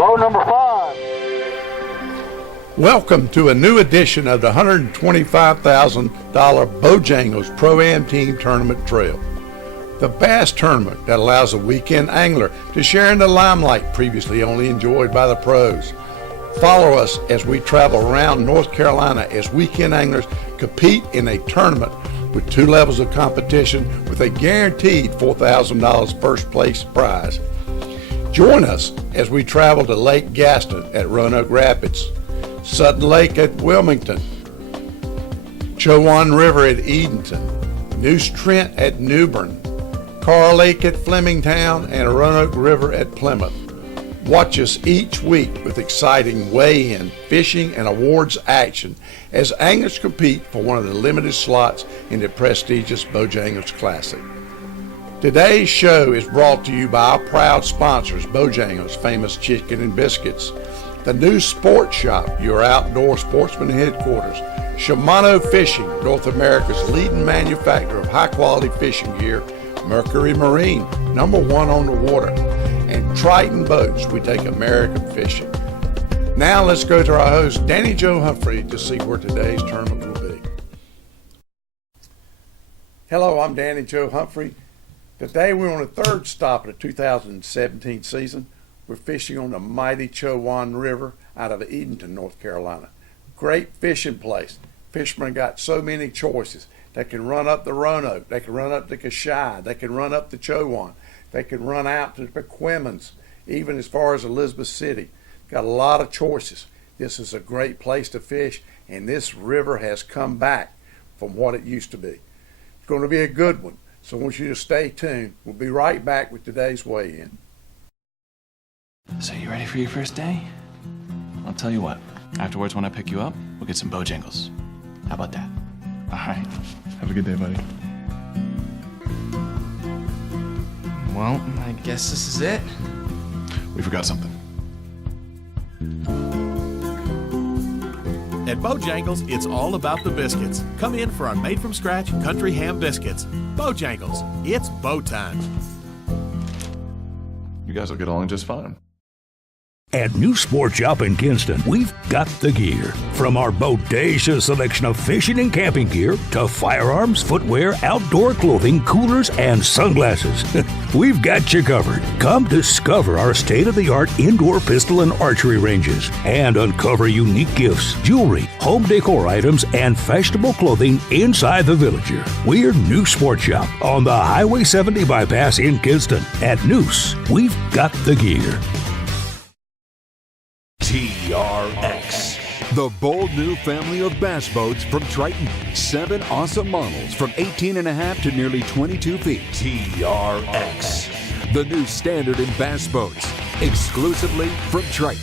Bow number 5. Welcome to a new edition of the $125,000 Bojangles Pro-Am Team Tournament Trail. The bass tournament that allows a weekend angler to share in the limelight previously only enjoyed by the pros. Follow us as we travel around North Carolina as weekend anglers compete in a tournament with 2 levels of competition with a guaranteed $4,000 first place prize. Join us as we travel to Lake Gaston at Roanoke Rapids, Sutton Lake at Wilmington, Chowan River at Edenton, Neuse Trent at Newbern, Carr Lake at Flemingtown, and Roanoke River at Plymouth. Watch us each week with exciting weigh-in, fishing, and awards action as anglers compete for one of the limited slots in the prestigious Bojangles Classic. Today's show is brought to you by our proud sponsors, Bojangles, famous chicken and biscuits, the new Sports Shop, your outdoor sportsman headquarters, Shimano Fishing, North America's leading manufacturer of high-quality fishing gear, Mercury Marine, #1 on the water, and Triton Boats, we take American fishing. Now let's go to our host, Danny Joe Humphrey, to see where today's tournament will be. Hello, I'm Danny Joe Humphrey. Today we're on the 3rd stop of the 2017 season. We're fishing on the mighty Chowan River out of Edenton, North Carolina. Great fishing place. Fishermen got so many choices. They can run up the Roanoke, they can run up the Kashai, they can run up the Chowan, they can run out to the Pequimans, even as far as Elizabeth City. Got a lot of choices. This is a great place to fish, and this river has come back from what it used to be. It's going to be a good one. So I want you to stay tuned. We'll be right back with today's weigh-in. So you ready for your first day? I'll tell you what. Afterwards, when I pick you up, we'll get some Bojangles. How about that? All right. Have a good day, buddy. Well, I guess this is it. We forgot something. At Bojangles, it's all about the biscuits. Come in for our made-from-scratch country ham biscuits. Bojangles, it's bow time. You guys will get along just fine. At New Sports Shop in Kinston, we've got the gear. From our bodacious selection of fishing and camping gear to firearms, footwear, outdoor clothing, coolers, and sunglasses. We've got you covered. Come discover our state-of-the-art indoor pistol and archery ranges and uncover unique gifts, jewelry, home decor items, and fashionable clothing inside the Villager. We're New Sports Shop on the Highway 70 bypass in Kinston. At Noose, we've got the gear. TRX. The bold new family of bass boats from Triton. 7 awesome models from 18.5 to nearly 22 feet. TRX. The new standard in bass boats. Exclusively from Triton.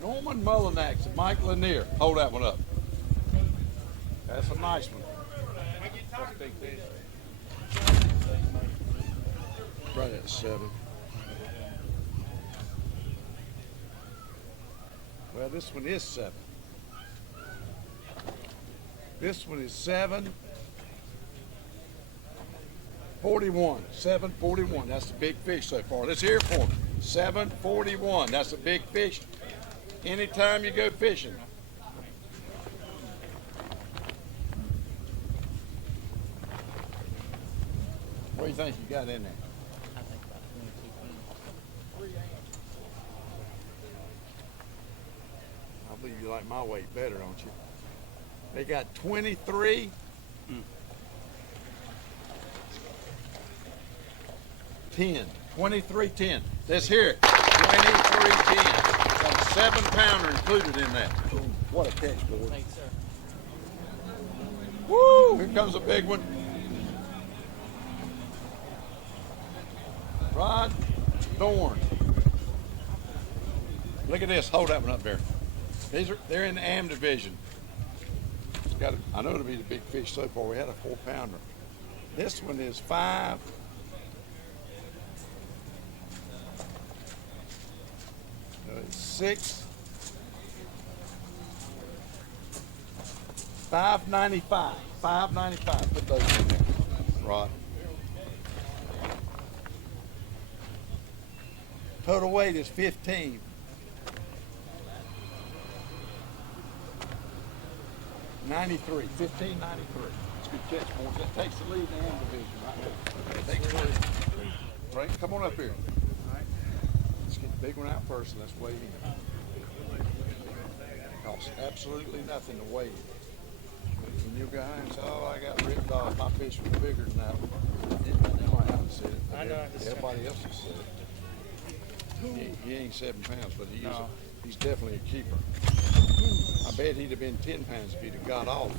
Norman Mullinax and Mike Lanier. Hold that one up. That's a nice one. Right at 7. Well, this one is 7. This one is 741. 741. That's a big fish so far. Let's hear it for me. 741. That's a big fish. Anytime you go fishing. What do you think you got in there? I think about 22 pounds. I believe you like my weight better, don't you? They got 23. 10. 23.10. Let's hear it. 23.10. 7-pounder included in that. What a catch, boy. Thanks, sir. Here comes a big one. Rod Thorne. Look at this. Hold that one up there. They're in the AM division. I know it'll be the big fish so far. We had a 4-pounder. This one is 5. Six. $5.95. $5.95. Put those in there, Rod. Total weight is 15. $93. $15.93. It's a good catch, boys. That takes the lead in the AM division right there. Takes the lead. Right, come on up here. All right. Let's get the big one out first, and let's weigh in. Costs absolutely nothing to weigh in. When you go home and say, "Oh, I got ripped off. My fish was bigger than that one." You might have said it. I know. Everybody else has said it. He ain't 7 pounds, but he's definitely a keeper. I bet he'd have been 10 pounds if he'd have got off.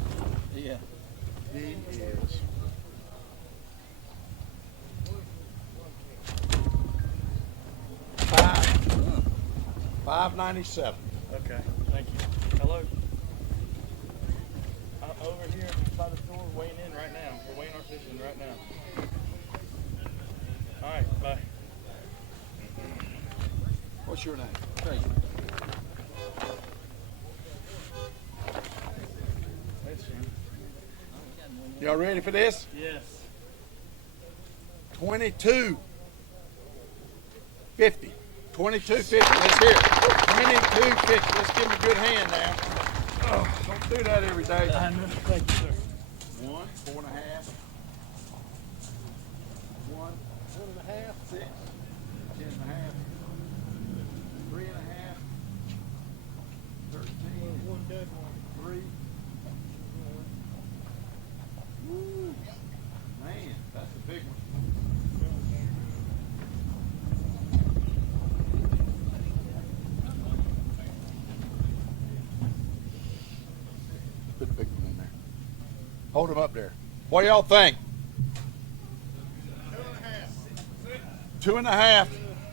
Yeah. He is. $5.97. Okay. Thank you. Hello. I'm over here by the store weighing in right now. We're weighing our fish in right now. All right. Bye. What's your name? Craig. That's him. Y'all ready for this? Yes. 22.50. 22.50. Let's hear it. 22.50. Let's give him a good hand now. Oh, don't do that every day. I know. Thank you, sir. 1, 4.5. 1, 1.5, 6, 10.5, 3.5, 13, 3. Woo. Man, that's a big one. Put the big one in there. Hold him up there. What do y'all think? 2.5.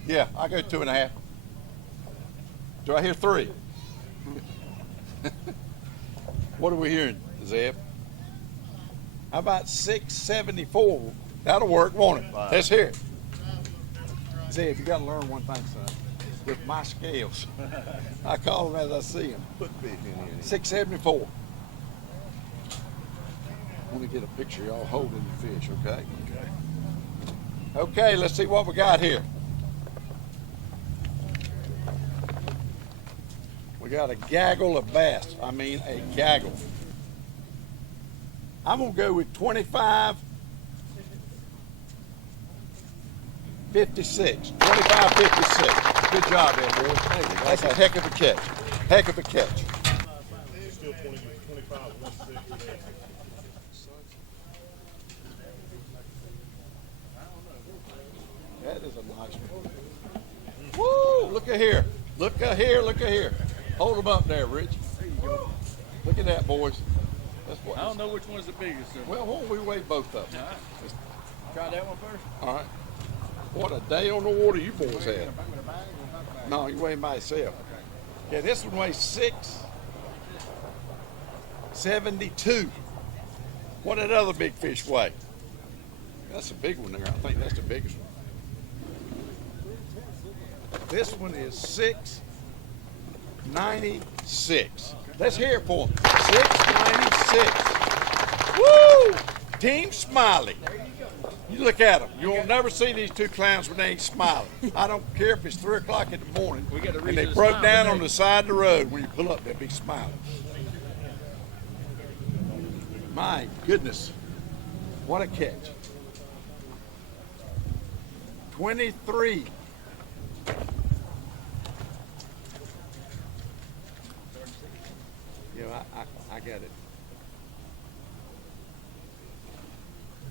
Yeah, I go 2.5. Do I hear 3? What are we hearing, Zeb? How about 674? That'll work, won't it? Let's hear it. Zeb, you got to learn one thing, son. With my scales, I call them as I see them. 674. I want to get a picture of y'all holding the fish, okay? Okay, let's see what we got here. We got a gaggle of bass. I mean a gaggle. I'm going to go with 25.56. 25.56. Good job there, boys. That's a heck of a catch. Heck of a catch. Still 25, 160. That is a nice one. Woo! Look at here. Look at here. Look at here. Hold them up there, Rich. There you go. Look at that, boys. That's what. I don't know which one's the biggest, sir. Well, why don't we weigh both of them? All right. Try that one first. All right. What a day on the water you boys had. No, you weigh by yourself. Yeah, this one weighs 672. What did that other big fish weigh? That's a big one there. I think that's the biggest one. This one is 696. Let's hear it for him. 696. Woo! Team Smiley. You look at them. You will never see these two clowns when they ain't smiling. I don't care if it's 3 o'clock in the morning and they broke down on the side of the road. When you pull up, they'll be smiling. My goodness. What a catch. 23. Yeah, I got it.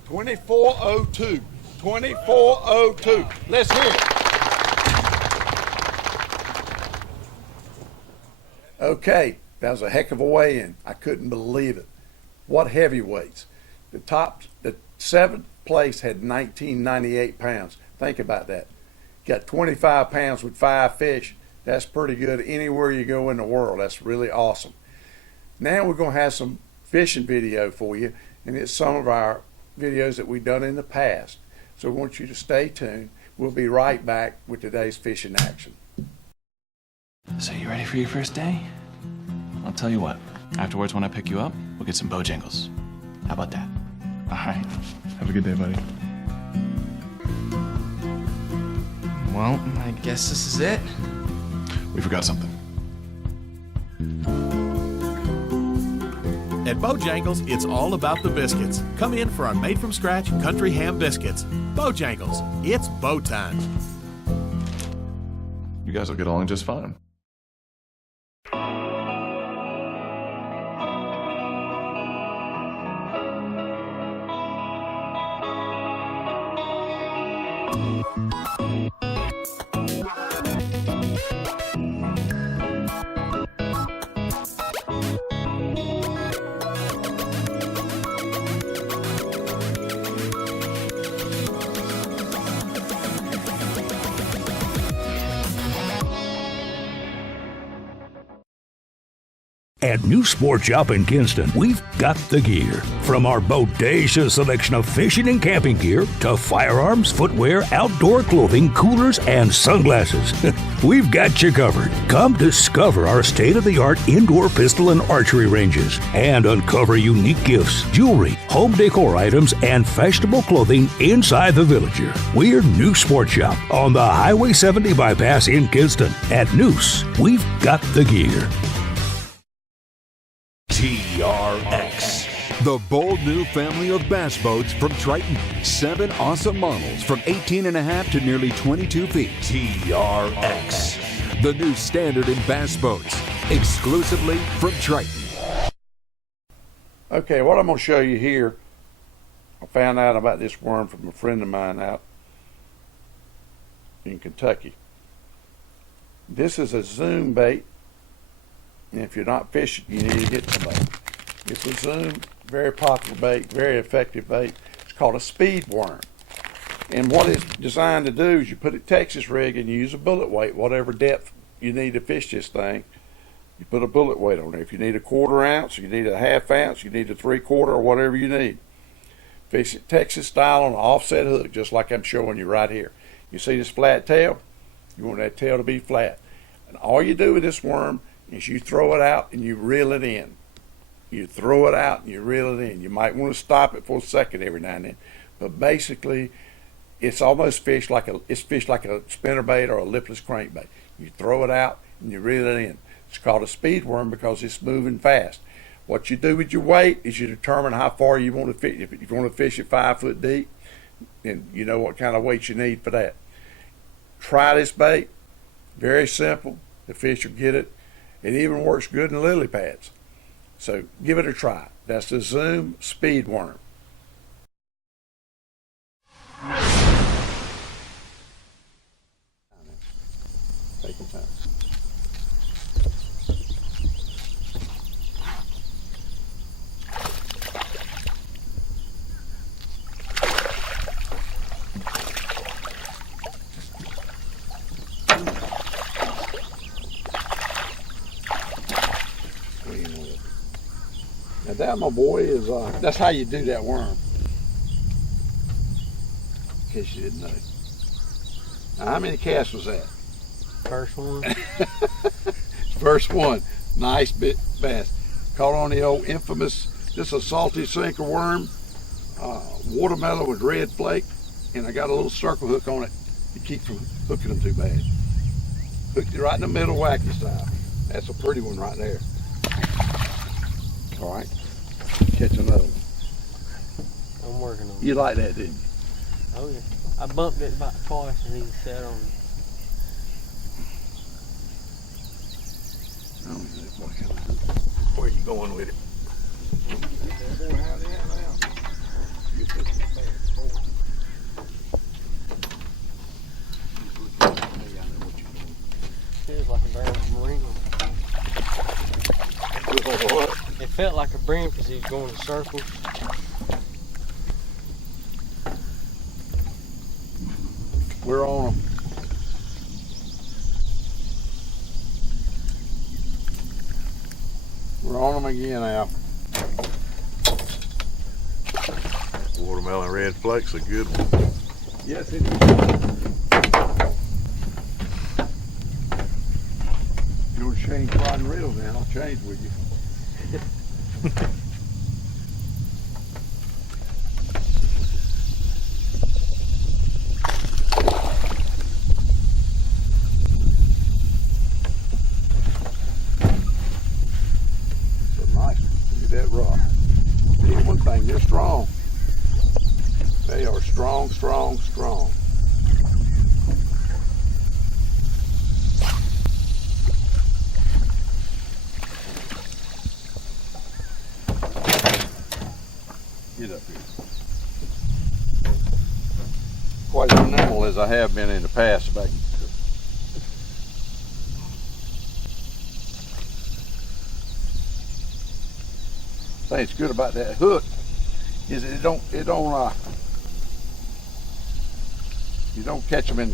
2402. 2402. Let's hear it. Okay, that was a heck of a weigh-in. I couldn't believe it. What heavyweights. The seventh place had 1998 pounds. Think about that. Got 25 pounds with 5 fish. That's pretty good anywhere you go in the world. That's really awesome. Now we're going to have some fishing video for you, and it's some of our videos that we've done in the past. So we want you to stay tuned. We'll be right back with today's fishing action. So you ready for your first day? I'll tell you what. Afterwards, when I pick you up, we'll get some Bojangles. How about that? All right. Have a good day, buddy. Well, I guess this is it. We forgot something. At Bojangles, it's all about the biscuits. Come in for our made-from-scratch country ham biscuits. Bojangles, it's bow time. You guys will get along just fine. At New Sport Shop in Kinston, we've got the gear. From our bodacious selection of fishing and camping gear to firearms, footwear, outdoor clothing, coolers, and sunglasses. We've got you covered. Come discover our state-of-the-art indoor pistol and archery ranges and uncover unique gifts, jewelry, home decor items, and fashionable clothing inside the Villager. We're New Sport Shop on the Highway 70 bypass in Kinston. At Noose, we've got the gear. TRX. The bold new family of bass boats from Triton. 7 awesome models from 18.5 to nearly 22 feet. TRX. The new standard in bass boats. Exclusively from Triton. Okay, what I'm going to show you here, I found out about this worm from a friend of mine out in Kentucky. This is a zoom bait. And if you're not fishing, you need to get some bait. It's a zoom, very popular bait, very effective bait. It's called a speed worm. And what it's designed to do is you put a Texas rig and you use a bullet weight, whatever depth you need to fish this thing. You put a bullet weight on there. If you need a 1/4 ounce, you need a 1/2 ounce, you need a 3/4, or whatever you need. Fish it Texas style on an offset hook, just like I'm showing you right here. You see this flat tail? You want that tail to be flat. And all you do with this worm is you throw it out and you reel it in. You throw it out and you reel it in. You might want to stop it for a second every now and then, but basically, it's almost fished like a spinnerbait or a lipless crankbait. You throw it out and you reel it in. It's called a speed worm because it's moving fast. What you do with your weight is you determine how far you want to fish. If you want to fish at 5 foot deep, then you know what kind of weight you need for that. Try this bait. Very simple. The fish will get it. It even works good in lily pads. So give it a try. That's the Zoom Speed Worm. Take your time. Now that, my boy, is that's how you do that worm. In case you didn't know. Now, how many casts was that? First one. First one. Nice bit bass. Caught on the old infamous, this is a salty sinker worm, watermelon with red flake, and I got a little circle hook on it to keep from hooking them too bad. Hooked it right in the middle, wacky style. That's a pretty one right there. All right, catch another one. I'm working on it. You like that, didn't you? Oh yeah. I bumped it about twice and he sat on it. Where are you going with it? Feels like a barrel Feels like a what? It felt like a bream because he was going in circles. We're on them. We're on them again, Al. Watermelon red flakes a good one. Yes, it is. You want to change rod and reels now? I'll change with you. So nice. Look at that rod. See, one thing, they're strong. They are strong, strong, strong. Get up here. Quite as nimble as I have been in the past. Back. The thing that's good about that hook is it don't you don't catch them in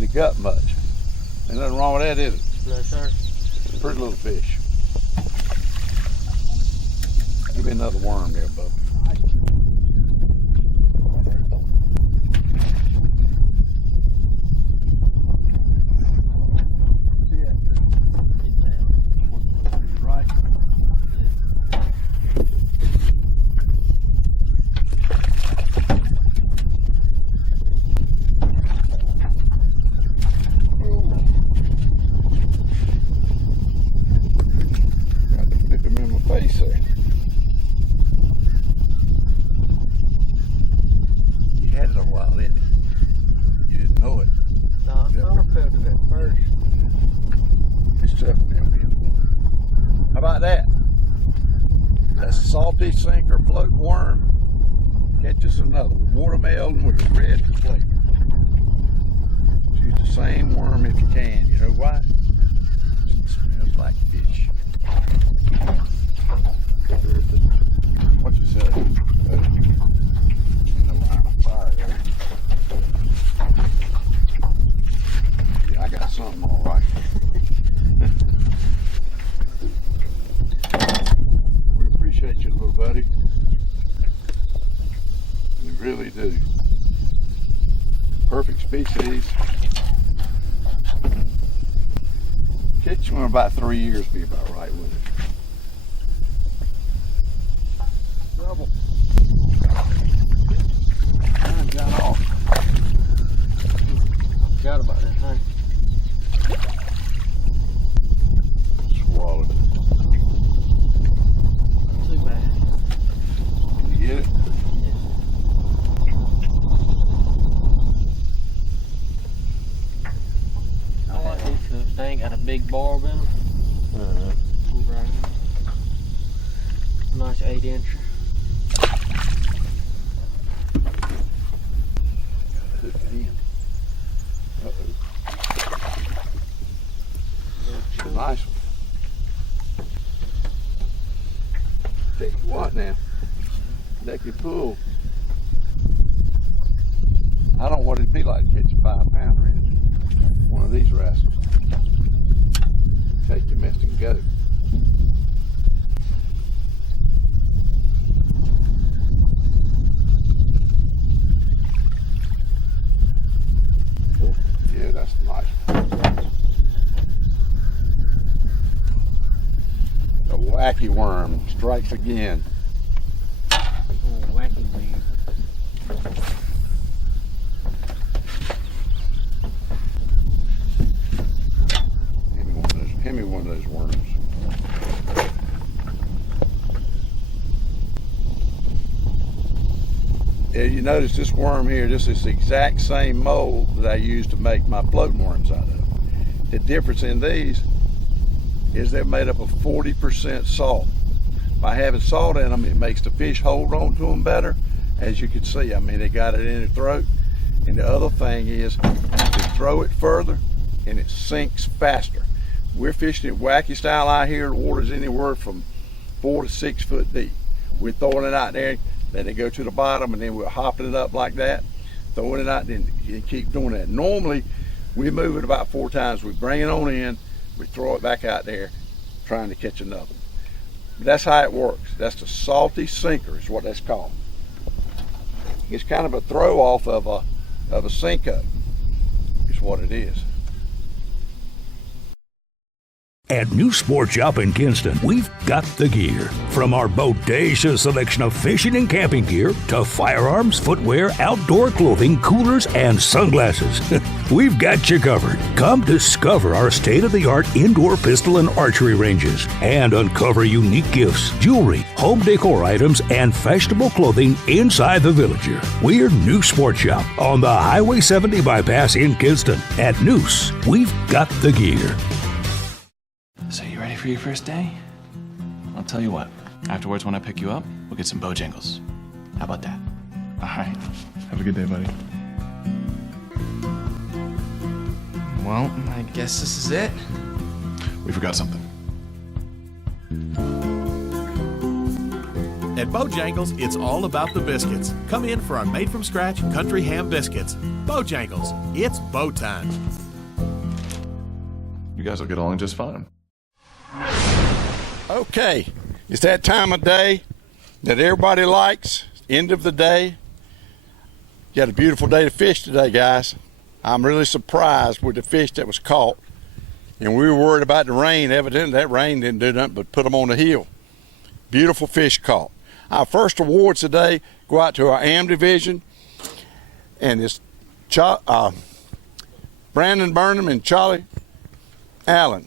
the gut much. There's nothing wrong with that, is it? No, sir. Pretty little fish. Give me another worm there, bub. Right. Got to flip him in my face there. You had it a while, didn't you? You didn't know it. No, I thought I felt it at first. It's tough now, man. How about that? That's a salty sinker float worm. Catch us another watermelon with a red flake. Use the same worm if you can. You know why? It smells like fish. What you say? In the line of fire there. Yeah, I got something all right. We appreciate you, little buddy. We really do. Perfect species. Catch them in about 3 years, be about right with it. Double. Time got off. Forgot about that thing. Swallowed it. Too bad. You get it? I like these hooks. They ain't got a big barb in them. Right. Nice 8-incher. Hook it in. It's a nice one. Tell you what now, that could pull. I don't want it to be like to catch a 5-pounder in one of these rascals. Take the mess and go. Yeah, that's nice. The wacky worm strikes again. Oh, wacky weed. Hand me one of those worms. Yeah, you notice this worm here, this is the exact same mold that I use to make my floating worms out of. The difference in these is they're made up of 40% salt. By having salt in them, it makes the fish hold on to them better. As you can see, I mean, they got it in their throat. And the other thing is, you throw it further and it sinks faster. We're fishing it wacky style out here. The water's anywhere from 4 to 6 foot deep. We're throwing it out there, then it go to the bottom, and then we're hopping it up like that. throwing it out, then you keep doing that. Normally, we move it about 4 times. We bring it on in, we throw it back out there, trying to catch another one. But that's how it works. That's the salty sinker is what that's called. It's kind of a throw off of a sink up, is what it is. At New Sport Shop in Kinston, we've got the gear. From our bodacious selection of fishing and camping gear to firearms, footwear, outdoor clothing, coolers, and sunglasses. We've got you covered. Come discover our state-of-the-art indoor pistol and archery ranges and uncover unique gifts, jewelry, home decor items, and fashionable clothing inside the Villager. We're New Sport Shop on the Highway 70 bypass in Kinston. At Noose, we've got the gear. So you ready for your first day? I'll tell you what. Afterwards, when I pick you up, we'll get some Bojangles. How about that? All right. Have a good day, buddy. Well, I guess this is it. We forgot something. At Bojangles, it's all about the biscuits. Come in for our made-from-scratch country ham biscuits. Bojangles, it's bow time. You guys will get along just fine. Okay, it's that time of day that everybody likes, end of the day. You had a beautiful day to fish today, guys. I'm really surprised with the fish that was caught. And we were worried about the rain. Evidently, that rain didn't do nothing but put them on the hill. Beautiful fish caught. Our first awards today go out to our AM division. And it's Brandon Burnham and Charlie Allen.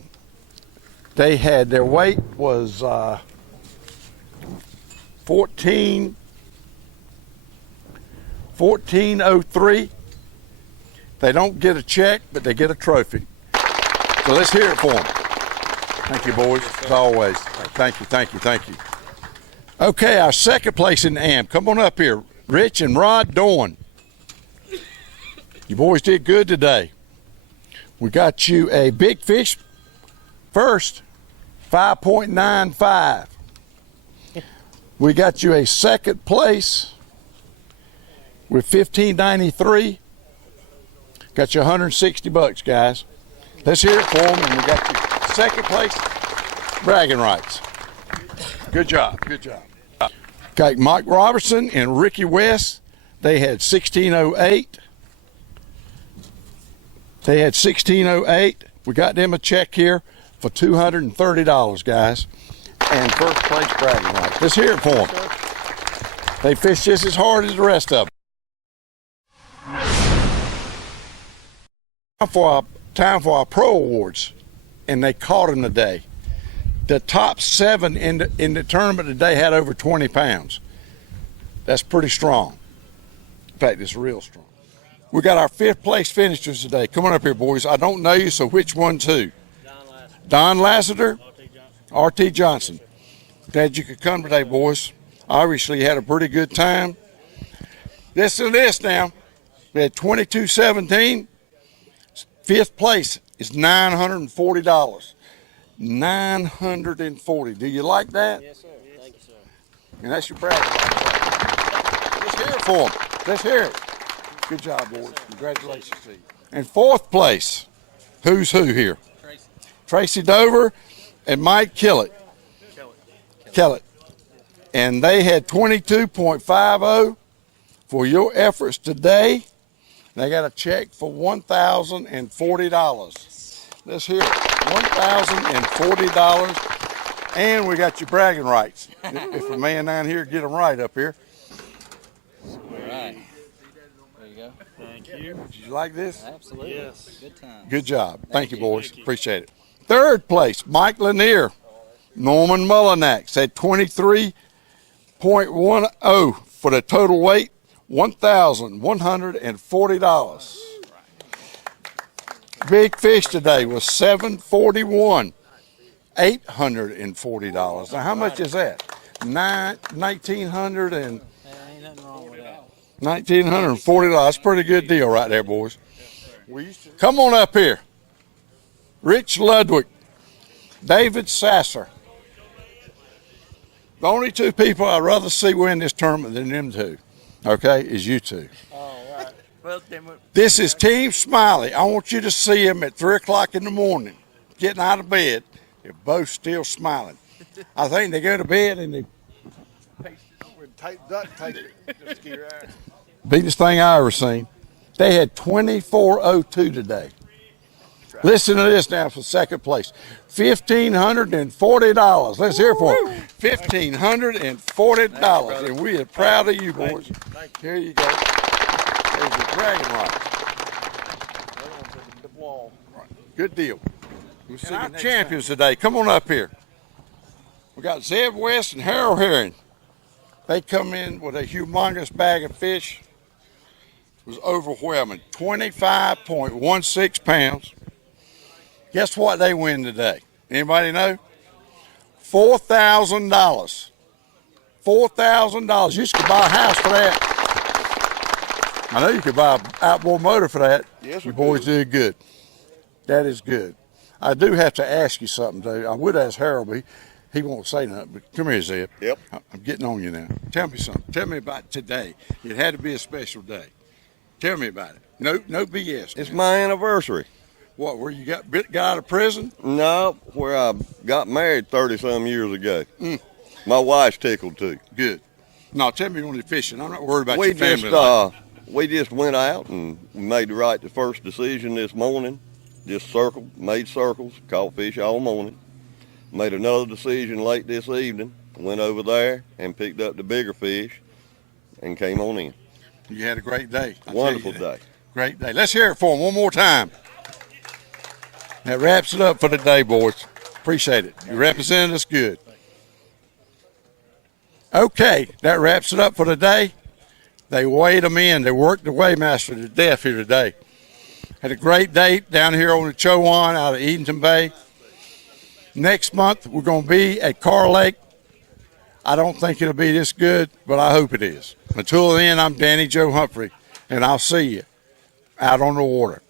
They had, their weight was 1403. They don't get a check, but they get a trophy. So let's hear it for them. Thank you, boys, as always. Thank you, thank you, thank you. Okay, our second place in the AM. Come on up here, Rich and Rod Dorn. You boys did good today. We got you a big fish first, 5.95. We got you a second place with 15.93. Got you 160 bucks, guys. Let's hear it for them, and we got you second place bragging rights. Good job, good job. Got Mike Robertson and Ricky West. They had 1608. They had 1608. We got them a check here for $230, guys. And first place bragging rights. Let's hear it for them. They fished just as hard as the rest of them. Time for our pro awards, and they caught them today. The top 7 in the tournament today had over 20 pounds. That's pretty strong. In fact, it's real strong. We got our 5th place finishers today. Come on up here, boys. I don't know you, so which one's who? Don Lassiter, R.T. Johnson. Glad you could come today, boys. Obviously, you had a pretty good time. Listen to this now. We had 22-17. 5th place is $940. $940. Do you like that? Yes, sir. Thank you, sir. And that's your bragging. Let's hear it for them. Let's hear it. Good job, boys. Congratulations to you. And 4th place, who's who here? Tracy Dover and Mike Kellett. And they had 22.50 for your efforts today. They got a check for $1,040. Let's hear it. $1,040. And we got your bragging rights. If a man down here get them right up here. All right. There you go. Thank you. Did you like this? Absolutely. Yes. Good time. Good job. Thank you, boys. Appreciate it. 3rd place, Mike Lanier. Norman Mullinax at 23.10 for the total weight, $1,140. Big fish today was $741, $840. Now, how much is that? $1,900 and $1,940. That's a pretty good deal right there, boys. Come on up here. Rich Ludwig, David Sasser. The only 2 people I'd rather see win this tournament than them 2, okay, is you 2. All right. This is Team Smiley. I want you to see them at 3 o'clock in the morning, getting out of bed. They're both still smiling. I think they go to bed and they biggest thing I ever seen. They had 2402 today. Listen to this now for second place. $1,540. Let's hear it for them. $1,540. And we are proud of you, boys. Here you go. There's the dragon rights. Good deal. And our champions today, come on up here. We got Zeb West and Harold Herring. They come in with a humongous bag of fish. It was overwhelming, 25.16 pounds. Guess what they win today? Anybody know? $4,000. $4,000. You could buy a house for that. I know you could buy an outboard motor for that. Yes, you boys did good. That is good. I do have to ask you something, though. I would ask Harold, but he won't say nothing. But come here, Zeb. Yep. I'm getting on you now. Tell me something. Tell me about today. It had to be a special day. Tell me about it. No BS. It's my anniversary. What, where you got out of prison? No, where I got married 30-some years ago. My wife's tickled, too. Good. No, tell me when you're fishing. I'm not worried about your family life. We just went out and made the first decision this morning. Just made circles, caught fish all morning. Made another decision late this evening. Went over there and picked up the bigger fish and came on in. You had a great day. Wonderful day. Great day. Let's hear it for them one more time. That wraps it up for the day, boys. Appreciate it. You represented us good. Okay, that wraps it up for the day. They weighed them in. They worked the weighmaster to death here today. Had a great day down here on the Chowan out of Edenton Bay. Next month, we're going to be at Carr Lake. I don't think it'll be this good, but I hope it is. Until then, I'm Danny Joe Humphrey, and I'll see you out on the water.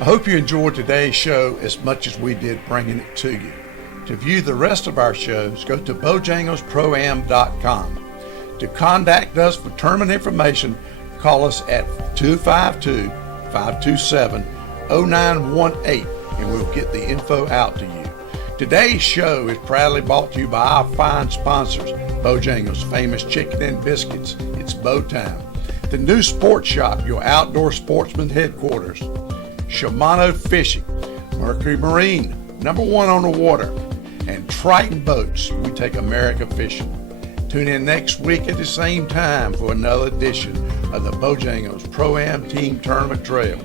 I hope you enjoyed today's show as much as we did bringing it to you. To view the rest of our shows, go to bojanglesproam.com. To contact us for tournament information, call us at 252-527-0918, and we'll get the info out to you. Today's show is proudly brought to you by our fine sponsors, Bojangles, famous chicken and biscuits. It's Bow Time. The New Sports Shop, your outdoor sportsman headquarters. Shimano Fishing, Mercury Marine, #1 on the water, and Triton Boats, we take America fishing. Tune in next week at the same time for another edition of the Bojangles Pro-Am Team Tournament Trail.